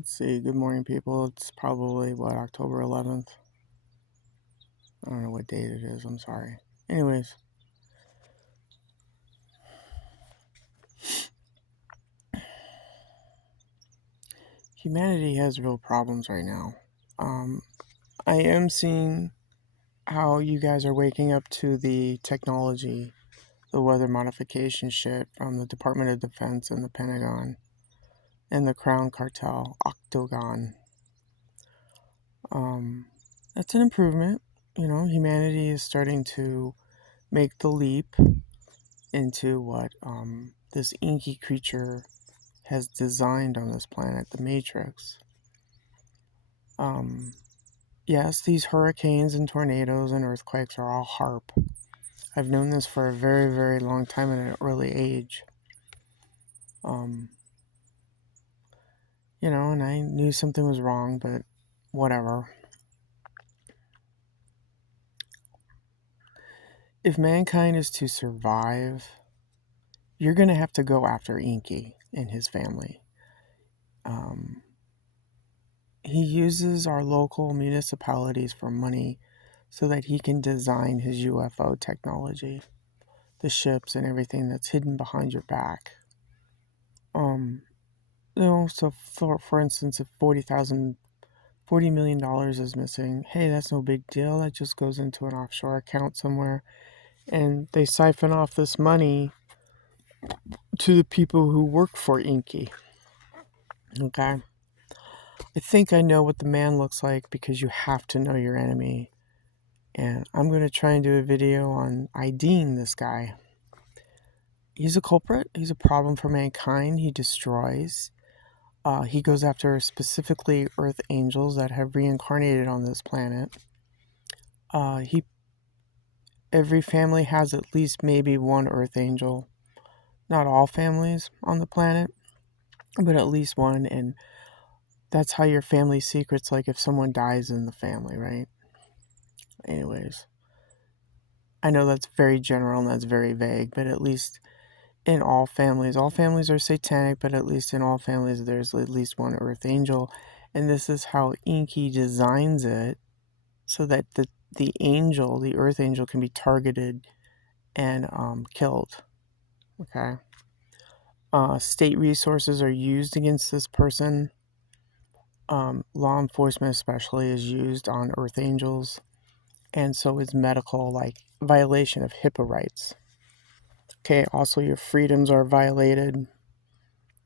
Let's see. Good morning, people. It's probably, October 11th? I don't know what date it is. I'm sorry. Anyways, humanity has real problems right now. Um, I am seeing how you guys are waking up to the technology, the weather modification shit from the Department of Defense and the Pentagon and the Crown Cartel, Octagon. That's an improvement. Humanity is starting to make the leap into what this inky creature has designed on this planet, the Matrix. Yes, these hurricanes and tornadoes and earthquakes are all HARP. I've known this for a very, very long time at an early age. And I knew something was wrong, but whatever. If mankind is to survive, you're going to have to go after Inky and his family. He uses our local municipalities for money so that he can design his UFO technology, the ships and everything that's hidden behind your back. So for instance, if $40 million is missing, hey, that's no big deal. That just goes into an offshore account somewhere, and they siphon off this money to the people who work for Inky. Okay? I think I know what the man looks like because you have to know your enemy. And I'm going to try and do a video on IDing this guy. He's a culprit. He's a problem for mankind. He destroys. He goes after specifically Earth angels that have reincarnated on this planet. Every family has at least maybe one Earth angel. Not all families on the planet, but at least one. And that's how your family secrets, like if someone dies in the family, right? Anyways, I know that's very general and that's very vague, but at least in all families are satanic, but at least in all families there's at least one Earth angel. And this is how Inky designs it so that the angel, the Earth angel, can be targeted and killed. Okay. State resources are used against this person. Law enforcement especially is used on Earth angels. And so is medical, like violation of HIPAA rights. Okay, also your freedoms are violated.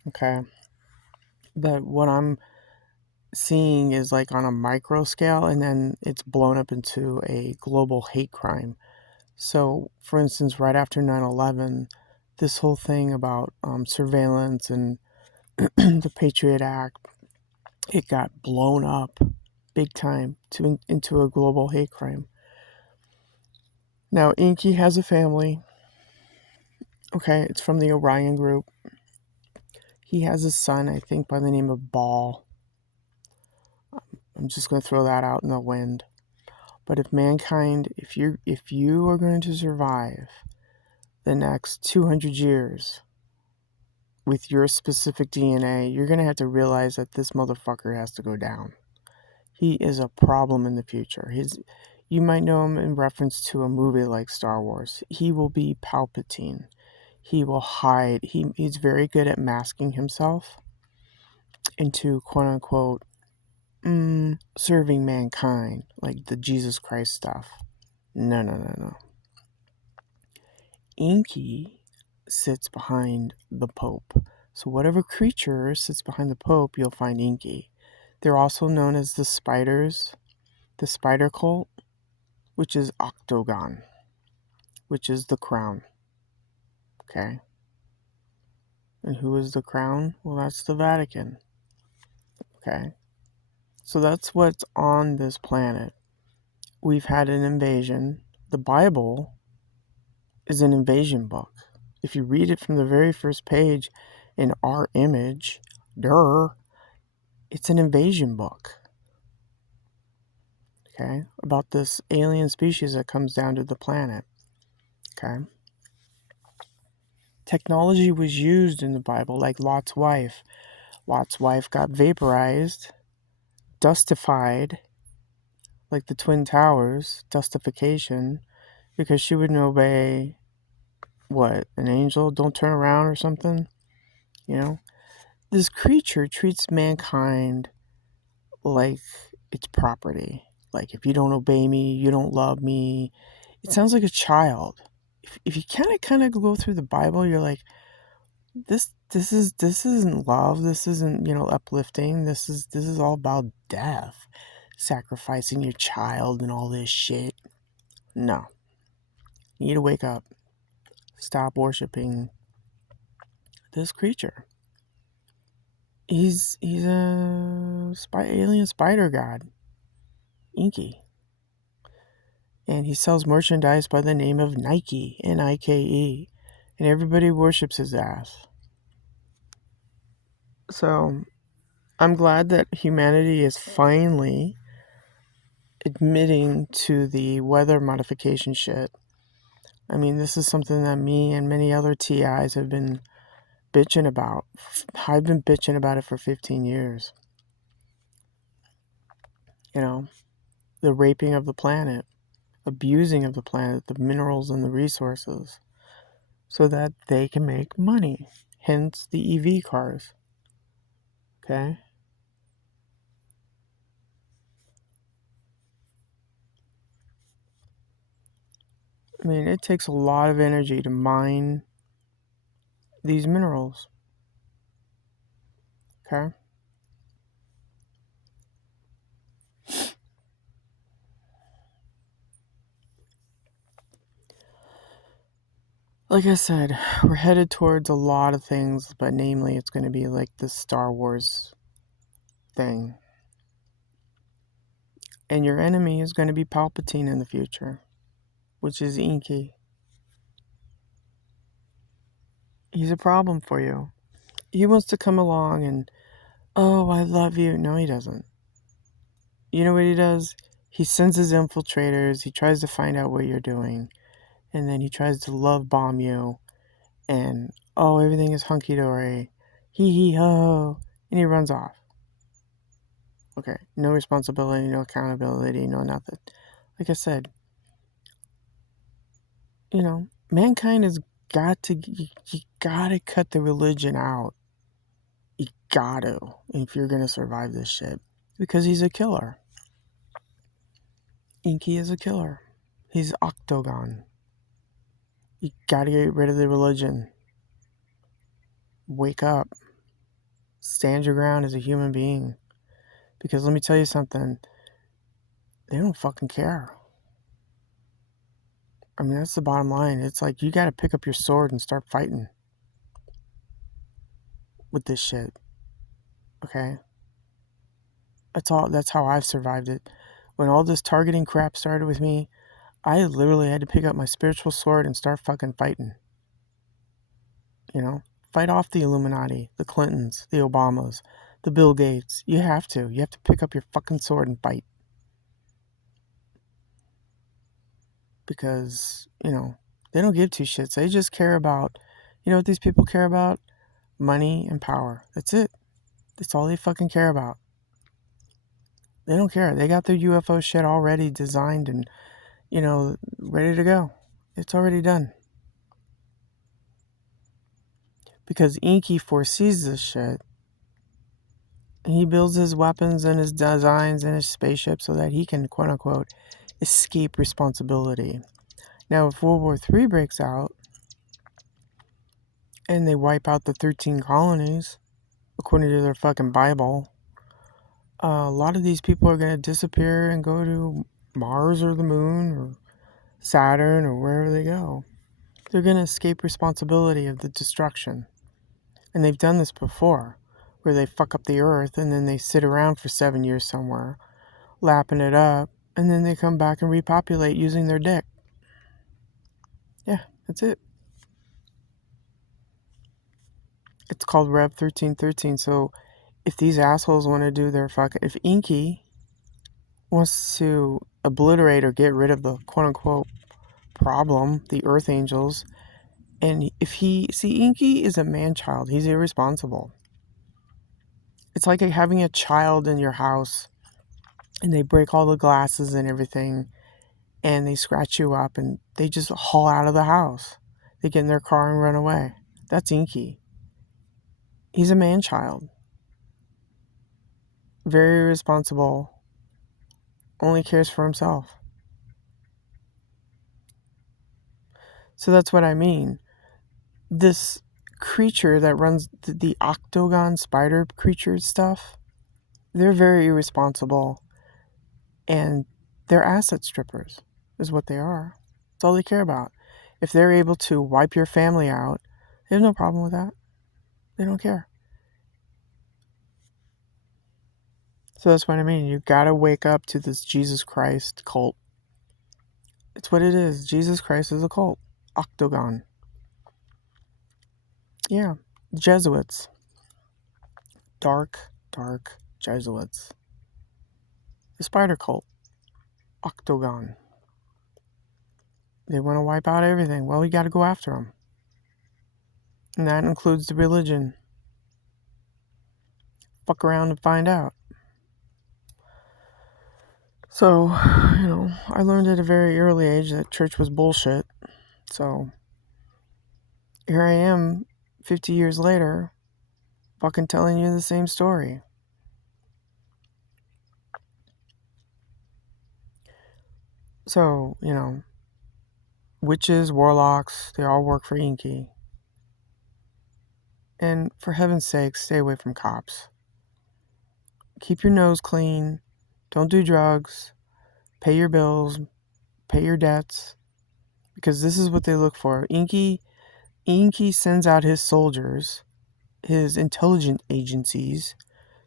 Okay. But what I'm seeing is like on a micro scale, and then it's blown up into a global hate crime. So, for instance, right after 9/11, this whole thing about surveillance and the Patriot Act, it got blown up big time into a global hate crime. Now, Inky has a family. Okay, it's from the Orion Group. He has a son, I think, by the name of Ball. I'm just going to throw that out in the wind. But if mankind, if you are going to survive the next 200 years with your specific DNA, you're going to have to realize that this motherfucker has to go down. He is a problem in the future. You might know him in reference to a movie like Star Wars. He will be Palpatine. He will hide. He's very good at masking himself into quote unquote serving mankind, like the Jesus Christ stuff. No. Inky sits behind the Pope. So whatever creature sits behind the Pope, you'll find Inky. They're also known as the Spiders, the Spider Cult, which is Octagon, which is the crown. Okay? And who is the crown? Well, that's the Vatican. Okay? So that's what's on this planet. We've had an invasion. The Bible is an invasion book. If you read it from the very first page in our image, it's an invasion book. Okay? About this alien species that comes down to the planet. Okay? Technology was used in the Bible, like Lot's wife. Lot's wife got vaporized, dustified, like the Twin Towers, dustification, because she wouldn't obey, what, an angel? Don't turn around or something? You know? This creature treats mankind like it's property. Like, if you don't obey me, you don't love me. It sounds like a child. If you kind of go through the Bible, you're like, this isn't love. This isn't, uplifting. This is all about death, sacrificing your child and all this shit. No, you need to wake up. Stop worshiping this creature. He's a alien spider god, enki, and he sells merchandise by the name of Nike, Nike, and everybody worships his ass. So I'm glad that humanity is finally admitting to the weather modification shit. I mean, this is something that me and many other TIs have been bitching about. I've been bitching about it for 15 years. The raping of the planet, abusing of the planet, the minerals and the resources, so that they can make money. Hence the EV cars. Okay? I mean, it takes a lot of energy to mine these minerals. Okay? Like I said, we're headed towards a lot of things, but namely, it's going to be like the Star Wars thing. And your enemy is going to be Palpatine in the future, which is Enki. He's a problem for you. He wants to come along and, oh, I love you. No, he doesn't. You know what he does? He sends his infiltrators. He tries to find out what you're doing. And then he tries to love bomb you. And, oh, everything is hunky-dory. Hee-hee-ho. And he runs off. Okay, no responsibility, no accountability, no nothing. Like I said, mankind has got to, you gotta cut the religion out. You gotta, if you're gonna survive this shit. Because he's a killer. Enki is a killer. He's Octagon. You gotta get rid of the religion. Wake up. Stand your ground as a human being. Because let me tell you something, they don't fucking care. I mean, that's the bottom line. It's like, you gotta pick up your sword and start fighting with this shit. Okay? That's how I've survived it. When all this targeting crap started with me, I literally had to pick up my spiritual sword and start fucking fighting. Fight off the Illuminati, the Clintons, the Obamas, the Bill Gates. You have to pick up your fucking sword and fight. Because, they don't give two shits. They just care about, what these people care about? Money and power. That's it. That's all they fucking care about. They don't care. They got their UFO shit already designed and, ready to go. It's already done. Because Enki foresees this shit. He builds his weapons and his designs and his spaceship so that he can, quote unquote, escape responsibility. Now, if World War III breaks out and they wipe out the 13 colonies, according to their fucking Bible, a lot of these people are going to disappear and go to Mars or the moon or Saturn or wherever they go. They're going to escape responsibility of the destruction. And they've done this before, where they fuck up the Earth and then they sit around for 7 years somewhere, lapping it up, and then they come back and repopulate using their dick. Yeah, that's it. It's called Rev 1313. So if these assholes want to do their fucking... If Enki wants to obliterate or get rid of the quote-unquote problem, the Earth Angels, and if he... See, Enki is a man-child. He's irresponsible. It's like having a child in your house and they break all the glasses and everything and they scratch you up and they just haul out of the house. They get in their car and run away. That's Enki. He's a man child. Very irresponsible. Only cares for himself. So that's what I mean. This creature that runs the octagon spider creature stuff, they're very irresponsible and they're asset strippers, is what they are. That's all they care about. If they're able to wipe your family out, they have no problem with that. They don't care. So that's what I mean. You gotta wake up to this Jesus Christ cult. It's what it is. Jesus Christ is a cult. Octagon. Yeah. Jesuits. Dark Jesuits. The spider cult. Octagon. They want to wipe out everything. Well, you got to go after them. And that includes the religion. Fuck around and find out. So, I learned at a very early age that church was bullshit. So, here I am, 50 years later, fucking telling you the same story. So, witches, warlocks, they all work for Enki. And for heaven's sake, stay away from cops. Keep your nose clean. Don't do drugs. Pay your bills. Pay your debts. Because this is what they look for. Enki sends out his soldiers, his intelligence agencies,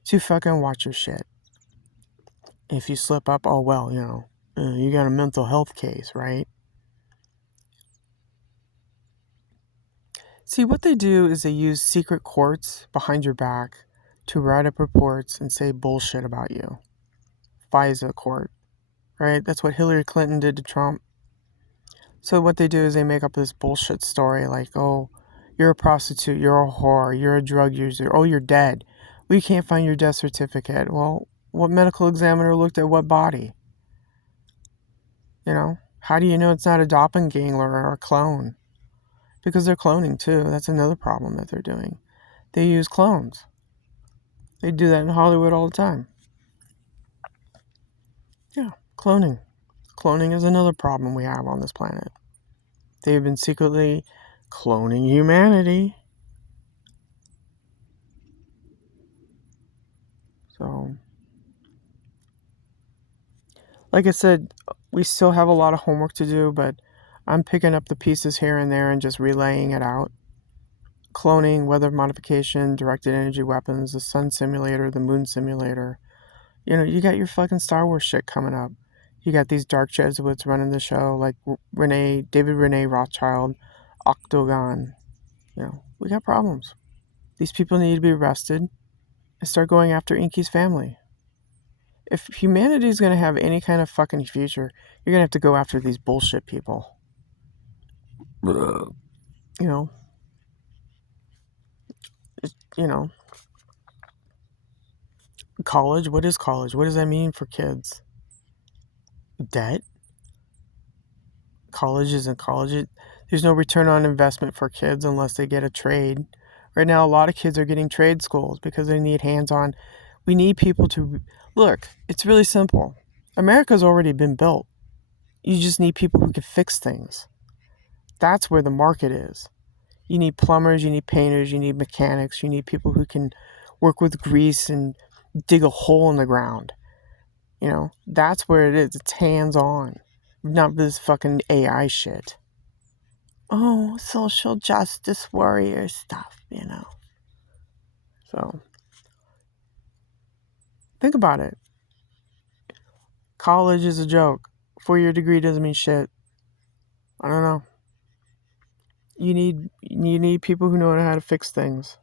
to fucking watch your shit. If you slip up, oh well, you got a mental health case, right? See, what they do is they use secret courts behind your back to write up reports and say bullshit about you. FISA court, right? That's what Hillary Clinton did to Trump. So what they do is they make up this bullshit story like, oh, you're a prostitute, you're a whore, you're a drug user, oh, you're dead. We can't find your death certificate. Well, what medical examiner looked at what body? How do you know it's not a doppelganger or a clone? Because they're cloning too. That's another problem that they're doing. They use clones. They do that in Hollywood all the time. Yeah, cloning. Cloning is another problem we have on this planet. They've been secretly cloning humanity. So, like I said, we still have a lot of homework to do, but I'm picking up the pieces here and there and just relaying it out. Cloning, weather modification, directed energy weapons, the sun simulator, the moon simulator. You got your fucking Star Wars shit coming up. You got these dark Jesuits running the show, like David Rene Rothschild, Octagon. We got problems. These people need to be arrested and start going after Enki's family. If humanity is going to have any kind of fucking future, you're going to have to go after these bullshit people. College, what is college? What does that mean for kids? Debt? College isn't college. There's no return on investment for kids unless they get a trade. Right now, a lot of kids are getting trade schools because they need hands-on. We need people to... Look, it's really simple. America's already been built. You just need people who can fix things. That's where the market is. You need plumbers, you need painters, you need mechanics, you need people who can work with grease and dig a hole in the ground. That's where it is. It's hands-on. Not this fucking AI shit. Oh, social justice warrior stuff, So, think about it. College is a joke. 4-year degree doesn't mean shit. I don't know. You need people who know how to fix things.